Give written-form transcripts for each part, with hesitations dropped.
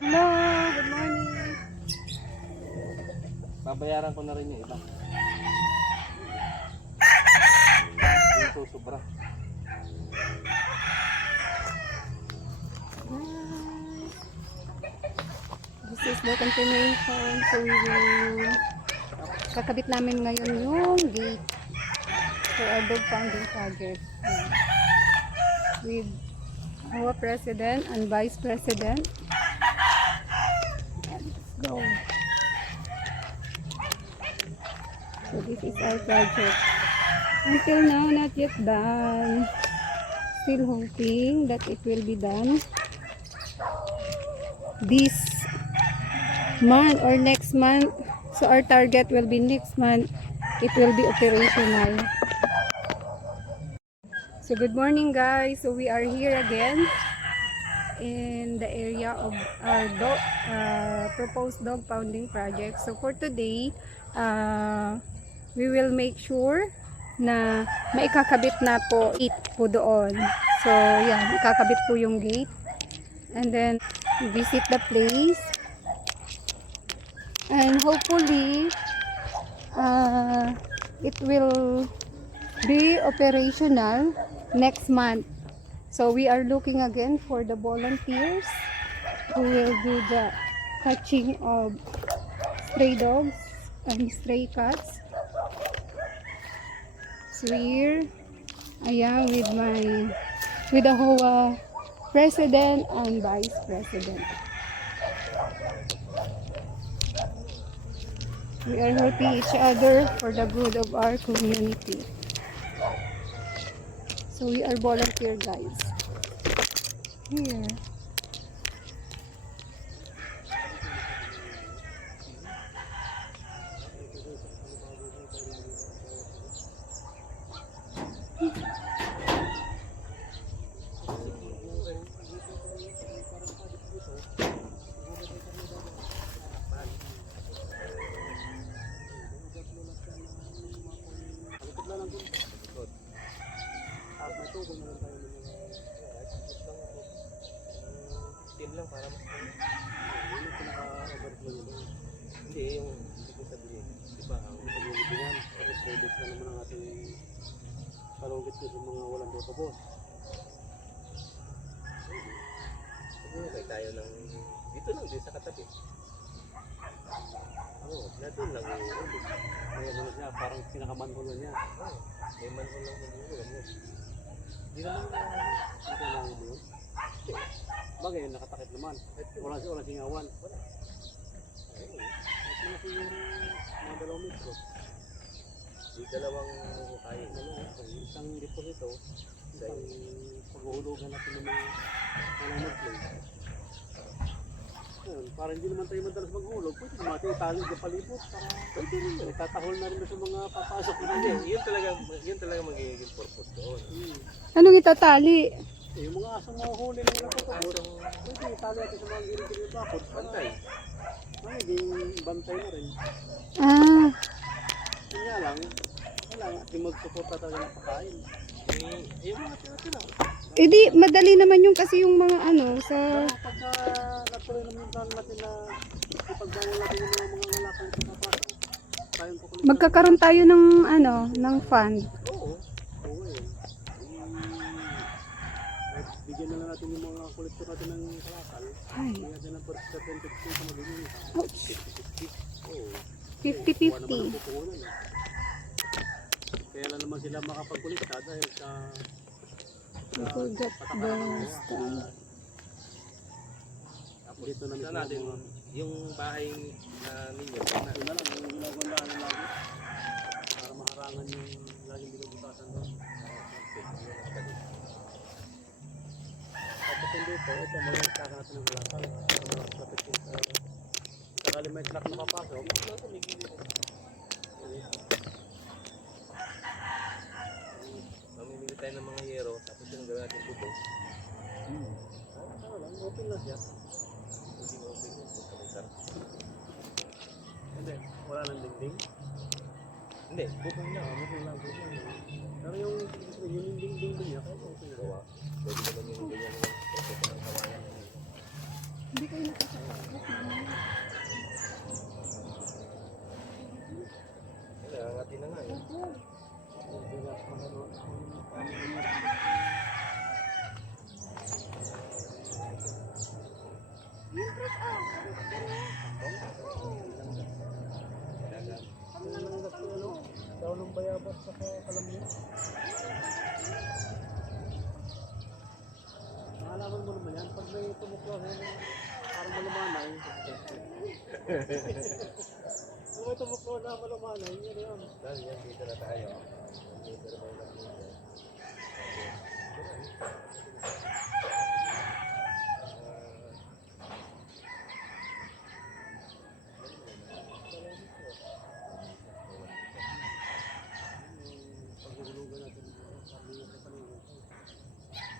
Hello, good morning. Babayaran ko na rin yung iba. Yung susubra. This is the continuation. So we will kakabit namin ngayon yung gate for our dog founding project. With our president and vice president. Let's go. So this is our project. Until now, not yet done. Still hoping that it will be done this month or next month. So our target will be next month. It will be operational. So good morning guys. So we are here again in the area of our proposed dog pounding project. So for today, we will make sure na maikakabit na po po doon. So yan, ikakabit po yung gate. And then visit the place. And hopefully it will be operational next month. So we are looking again for the volunteers who will do the catching of stray dogs and stray cats. So here I am with the HOA president and vice president. We are helping each other for the good of our community. So we are volunteer guys. Here. Team lang para mas yung pinaka-overflow nito. Hindi yung hindi ko sabihin. Diba, ang pag-ulit yan, credit na naman ang ating palugit ko sa mga walang boto boss. Siguro tayo ng dito lang din sa katabi. Oo, natin lang yung ulit. May ano na siya, parang pinakamanhol na niya. Oo, may manhol lang mag-ulam yun. Hindi naman dito lang yun. Hindi. Bagay, nakatakip naman. Wala singawan. Wala. Ito na po yung mga 2 metro. Di dalawang kain. Isang deposito, isang paghuhulugan natin ng mga nag-play. Para hindi naman tayo madalas maghulog, pwede naman tayo itali sa palibot. Pwede rin yun. Tatahol na rin sa mga papasok na rin. Yun talaga magiging purpose doon. Anong itatali? Yung mga asong mahuhuli na walang tutubot, pwede itali natin sa mga gilid-gilid ng bakod. Bantay. Magiging bantay na rin. Yun nga lang, kailangan natin magsuporta talaga ng pagkain. Yung mga tira-tira. Eh di, madali naman yung kasi yung mga ano sa... Pagka natuloy naman yung plano natin na ipagbawal natin yung mga lalakang pagkapasok, tayong kukulit. Magkakaroon tayo ng ano, ng fund. Oo. Oo yun. Bigyan na lang natin yung mga kolektor natin ng kalakal. Ay. Bigyan natin ng percentage sa magiging. Ouch. 50-50. Oo. 50-50. Kaya lang naman sila makapagkulikta dahil sa We forgot the stand. Tapos dito na natin yung bahay ninyo. Ito na lang yung ginagandaan na lagi para maharangan yung laging binubutasan doon. Tapos yung dito, ito mag-iitaka natin ng kalakal para malapit yung sakali may truck na papasok. Mamimili tayo ng mga yero, tapos yung gawin natin tubo. Ano lang, open lang siya. Hindi open yung pagkalitar. Hindi, wala nang dingding. Hindi, bukong lang, bukong lang. Pero yung dingding niya, kaya open lang. Pwede naman yung ganyan ng proseso ng kawayan. Hindi kayo nakasapagos naman. Nangangati na nga eh. Yung press out. Daw ng bayabas sa kalamyo. Nakalaman mo naman yan, pag may tumuklo, parang malumanay. Kung may tumuklo na malumanay, yun yun. Dahil yan, dito na tayo. Dito na tayo lang dito. Paghuhulugan natin, sabi yung kapalingan.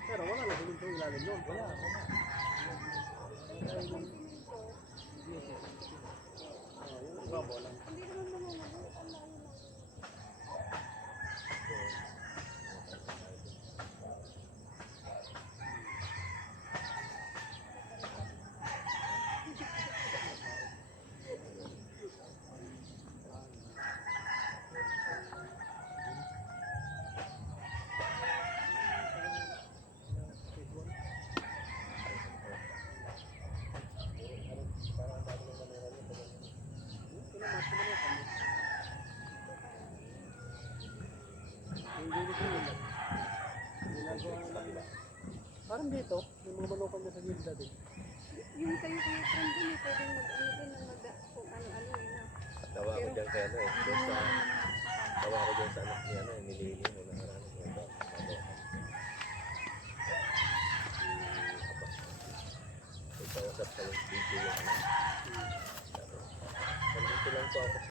Pero wala na huling itong ilalim yun. Wala. Yung babo lang. Hindi naman mananagot. Ang layo lang. Parang dito, may mga manukan na sa gilda din. Yung sa'yo kaya friend din, pwedeng mag-ano din, kung ano-ano yun na. Tawa ko dyan kay ano eh. Hindi Doon mo sa, naman naman. tawa ko dyan sa anak niya ano eh. Nilili mo na nakaraan ko ito. Ito, usap sa video yung ano. Nandito lang po ako